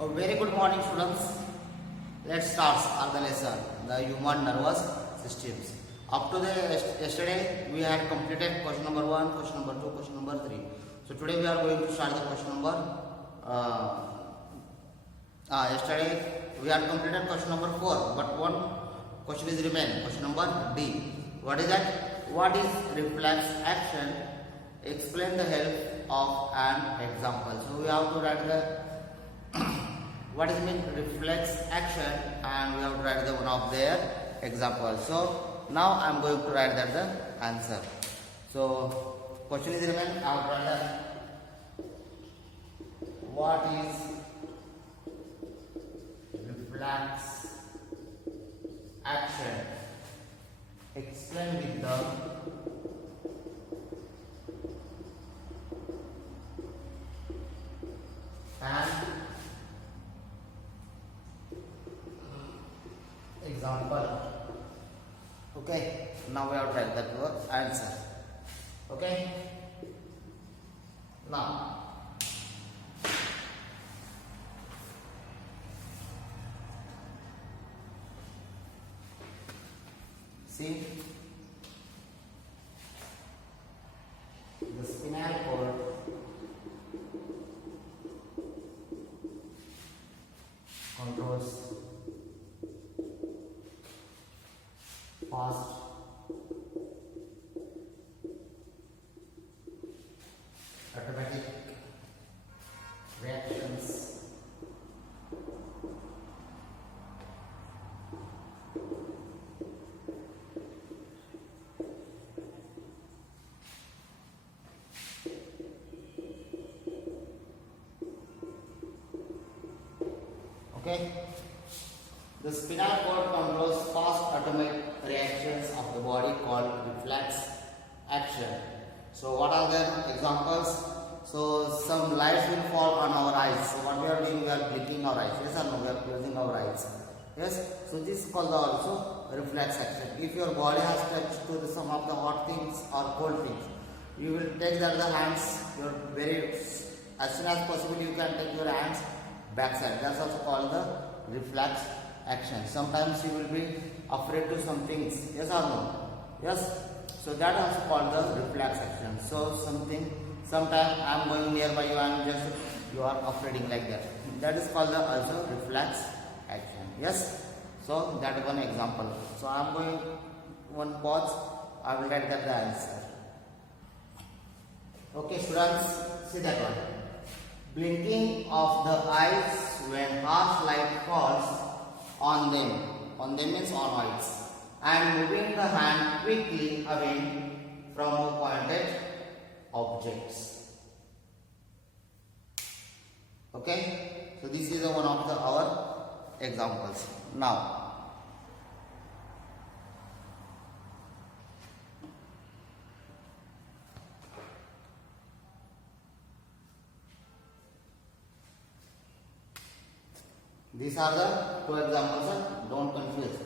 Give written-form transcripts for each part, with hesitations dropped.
A very good morning, students. Let's start the lesson, the human nervous systems. Up to the yesterday, we had completed question number 1, question number 2, question number 3. So today we are going to start the question number. Yesterday we had completed question number 4, but one question is remain. Question number D. What is that? What is reflex action? Explain the help of an example. So we have to write the what is mean reflex action, and we have to write the one of their example. So now I am going to write that the answer. So question is remain. I have to write that what is reflex action? Explain with the and example. Okay, now we have to write that word answer. Okay, now see the spinal cord controls fast automatic reactions okay. The spinal cord controls fast automatic reactions of the body called reflex action. So what are the examples? So some lights will fall on our eyes. So what we are doing, we are blinking our eyes. Yes or no? We are closing our eyes. Yes. So this is called also reflex action. If your body has touched to some of the hot things or cold things, you will take that the hands. Your very as soon as possible you can take your hands backside. That's also called the reflex action. Sometimes you will be afraid to some things. Yes or no? Yes. So that is also called the reflex action. So sometimes I am going nearby you and just you are afraid like that. That is called the also reflex action. Yes. So that is one example. So I am going one pause. I will write that the answer. Okay, students, see that one. Blinking of the eyes when harsh light falls on them. On them means on eyes. And moving the hand quickly away from pointed objects. Okay. So this is one of our examples. Now these are the two examples, don't confuse.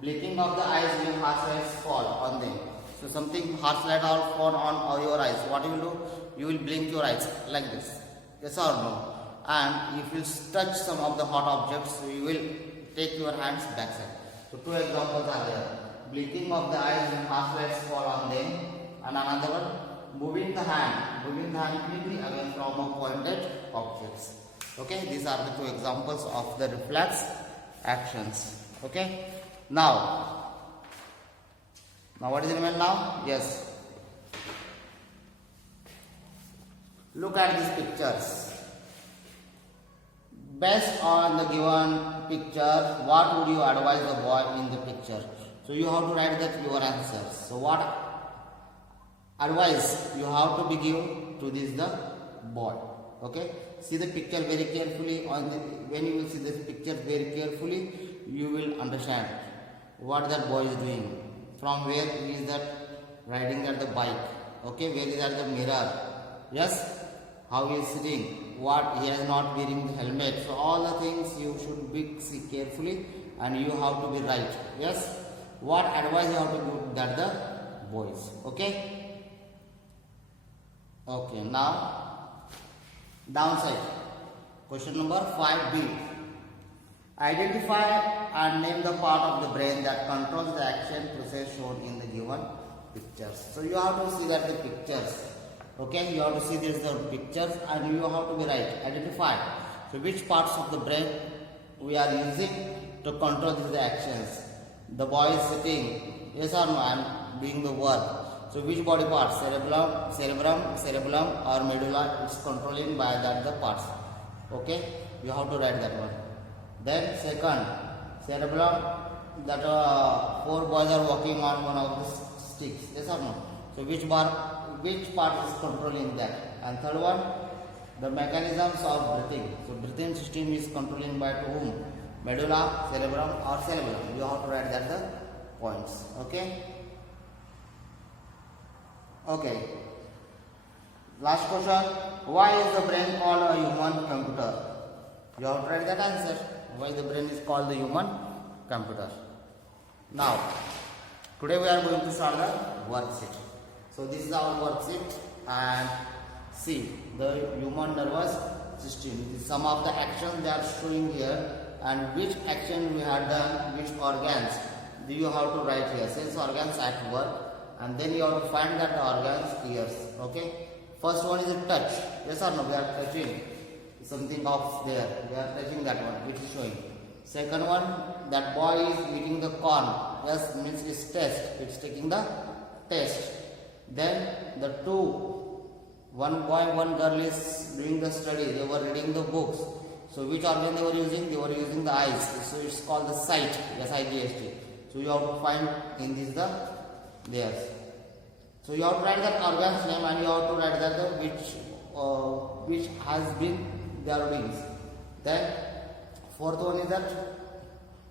Blinking of the eyes when harsh lights fall on them. So something harsh light will fall on your eyes. What you will do? You will blink your eyes like this. Yes or no? And if you touch some of the hot objects, you will take your hands backside. So two examples are there. Blinking of the eyes when harsh lights fall on them. And another one, moving the hand quickly away from pointed objects. Okay, these are the two examples of the reflex actions. Okay, now what is the remain now? Yes, look at these pictures. Based on the given picture, what would you advise the boy in the picture? So you have to write that your answers. So what advice you have to be give to this the boy? Okay, see the picture very carefully. When you will see this picture very carefully, you will understand what that boy is doing. From where he is that riding at the bike. Okay, where is at the mirror. Yes, how he is sitting. What he is not wearing the helmet. So all the things you should be see carefully, and you have to be right. Yes, what advice you have to give that the boys. Okay. Okay, now downside. Question number 5b. Identify and name the part of the brain that controls the action process shown in the given pictures. So you have to see that the pictures. Okay, you have to see this the pictures and you have to be right. Identify. So which parts of the brain we are using to control these actions. The boy is sitting. Yes or no? I am doing the work. So which body part? Cerebellum or medulla is controlling by that the parts. Okay, you have to write that one. Then second, cerebellum, that 4 boys are walking on one of the sticks. Yes or no? So which part is controlling that? And third one, the mechanisms of breathing. So breathing system is controlling by to whom? Medulla, cerebellum or cerebellum. You have to write that the points. Okay. Okay. Last question. Why is the brain called a human computer? You have to write that answer. Why the brain is called the human computer? Now, today we are going to start the worksheet. So this is our worksheet and see the human nervous system. Some of the actions they are showing here and which action we have done, which organs. You have to write here. Sense organs at work and then you have to find that the organs ears. Okay. First one is a touch. Yes or no? We are touching something of there. We are touching that one which is showing. Second one, that boy is eating the corn. Yes, means it's test. It's taking the test. Then the two, one boy, one girl is doing the study. They were reading the books. So which organ they were using? They were using the eyes. So it's called the sight. S-I-G-H-T. So you have to find in this the theirs. So you have to write that organ's name and you have to write that the which has been their wings. Then fourth one is that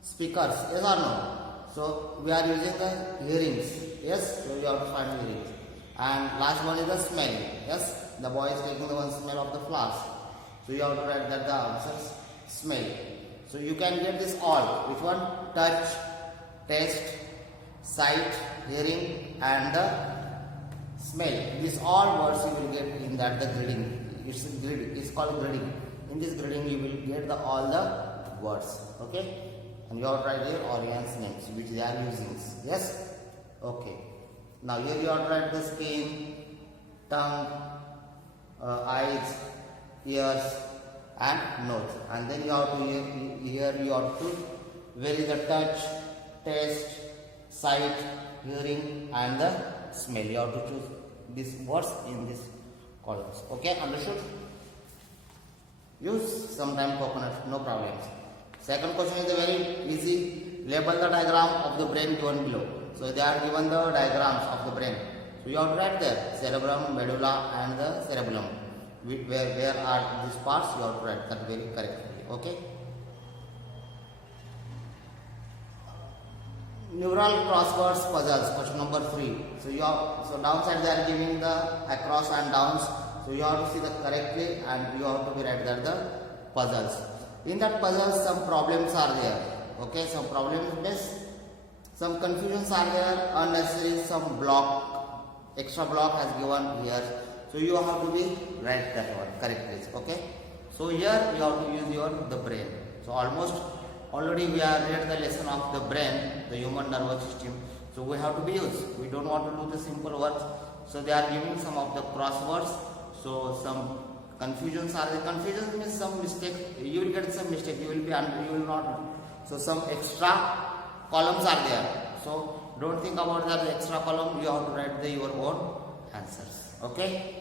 speakers. Yes or no? So we are using the hearings. Yes. So you have to find hearings. And last one is the smell. Yes. The boy is taking the one smell of the flowers. So you have to write that the answers smell. So you can get this all. Which one? Touch, taste, sight, hearing and the smell. These all words you will get in that the grading. It's called grading. In this grading you will get all the words. Okay. And you have to write your organs names which they are using. Yes. Okay. Now here you have to write the skin, tongue, eyes, ears and nose. And then you have to here you have to where is the touch, taste, sight, hearing and the smell. You have to choose these words in this columns. Okay, understood? Use sometime coconut, no problems. Second question is a very easy. Label the diagram of the brain given below. So they are given the diagrams of the brain. So you have to write there cerebrum, medulla and the cerebellum. Where are these parts? You have to write that very correctly. Okay. Neural crosswords puzzles. Question number 3. So downside they are giving the across and downs. So you have to see the correctly and you have to be write that the puzzles. In that puzzles some problems are there. Okay, some problems means some confusions are there, unnecessary, some block, extra block has given here. So you have to be write that one correctly. Okay. So here you have to use the brain. So already we are read the lesson of the brain, the human nervous system. So we have to be used. We don't want to do the simple words. So they are giving some of the crosswords. So some confusions are there. Confusion means some mistake. You will get some mistake. You will not. So some extra columns are there. So don't think about that extra column. You have to write your own answers. Okay.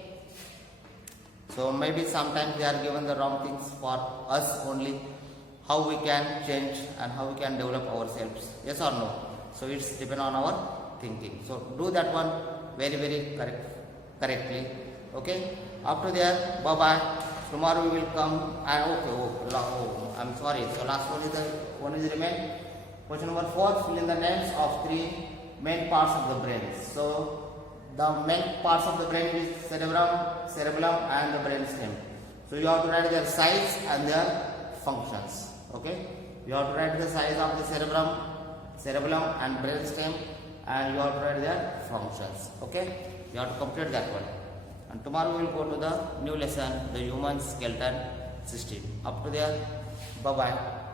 So maybe sometimes they are given the wrong things for us only. How we can change and how we can develop ourselves. Yes or no? So it's depend on our thinking. So do that one very correctly. Okay. After that, bye bye. Tomorrow we will come. I'm sorry. So last one is remain. Question number 4. Fill in the names of 3 main parts of the brain. So the main parts of the brain is cerebellum and the brain stem. So you have to write their size and their functions. Okay. You have to write the size of the cerebellum and brain stem and you have to write their functions. Okay. You have to complete that one. And tomorrow we will go to the new lesson, the human skeleton. 16. Up to there. Bye bye.